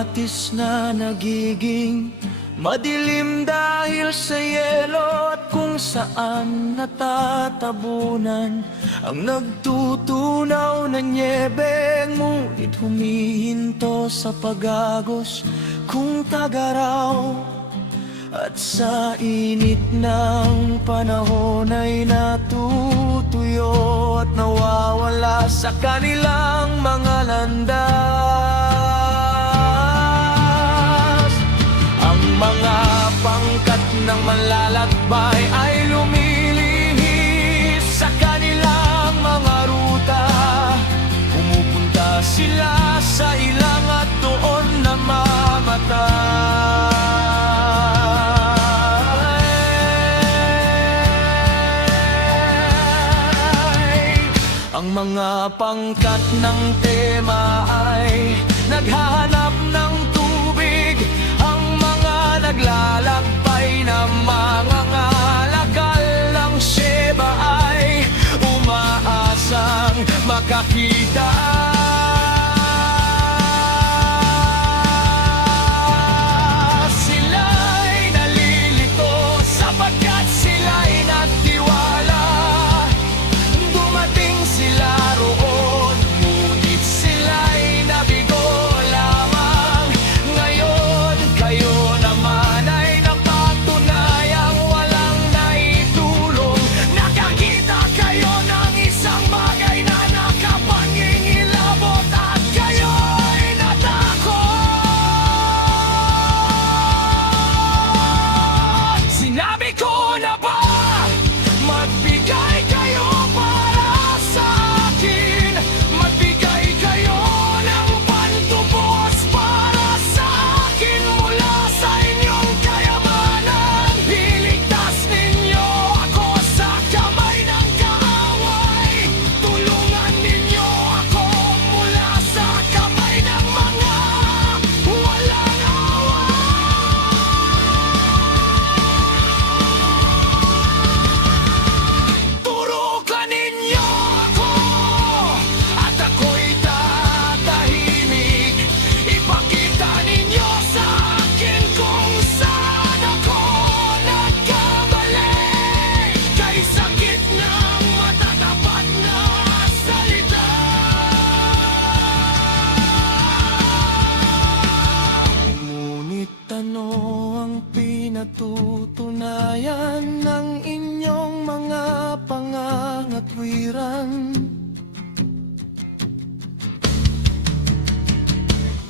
batis na nagiging madilim dahil sa yelo, at kung saan natatabunan ang nagtutunaw na nyebe. Ngunit humihinto sa pagagos kung tagaraw, at sa init ng panahon ay natutuyo at nawawala sa kanilang mga landas. Ang mga pangkat ng manlalakbay ay lumilihis sa kanilang mga ruta. Pumupunta sila sa ilang at doon namamatay. Ang mga pangkat ng tema ay naghahanap ng tubig. Ang mga naglalakbay na mga ngalakal ng Sheba ay umaasang makakita. Sila'y nalilito sapagkat sila'y nagtiwala. Dumating sila roon, ngunit sila'y nabigo lamang. Ngayon kayo naman ay napatunayang walang naitulong. Nakakita kayo ng isang bagay na nakapangingilabot at kayo'y natakot. Sinabi ko na ba, magbigay kayo para sa akin. Magbigay kayo ng pantubos para sa akin mula sa inyong kayamanan. Iligtas ninyo ako sa kamay ng kaaway. Tulungan ninyo ako mula sa kamay ng mga walang awa. Turukan ninyo ako at ako'y tatahimik. Ipakita ninyo sa akin kung saan ako nagkamali. Kay sakit ng matatapat na salita. Ngunit ano ang pinatutunayan ng inyong mga pangangatwiran?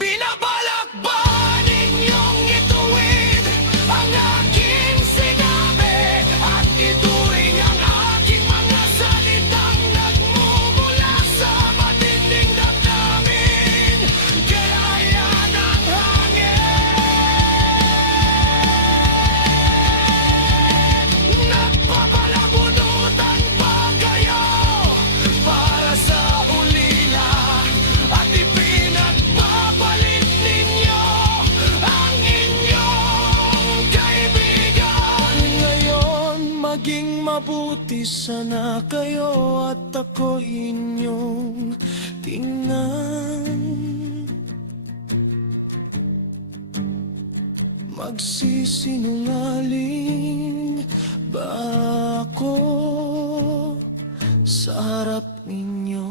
Binabalak ba ninyong ituwid ang aking sinabi at ituring ang aking mga salitang nagmumula sa matinding damdamin? Gaya ng hangin, nagpapalabunutan pa kayo para sa ulila at ipinagpapalit ninyo ang inyong kaibigan. Ngayon maging mabuti sana kayo at ako inyong tingnan. Magsisinungaling ba ako sa harap ninyo?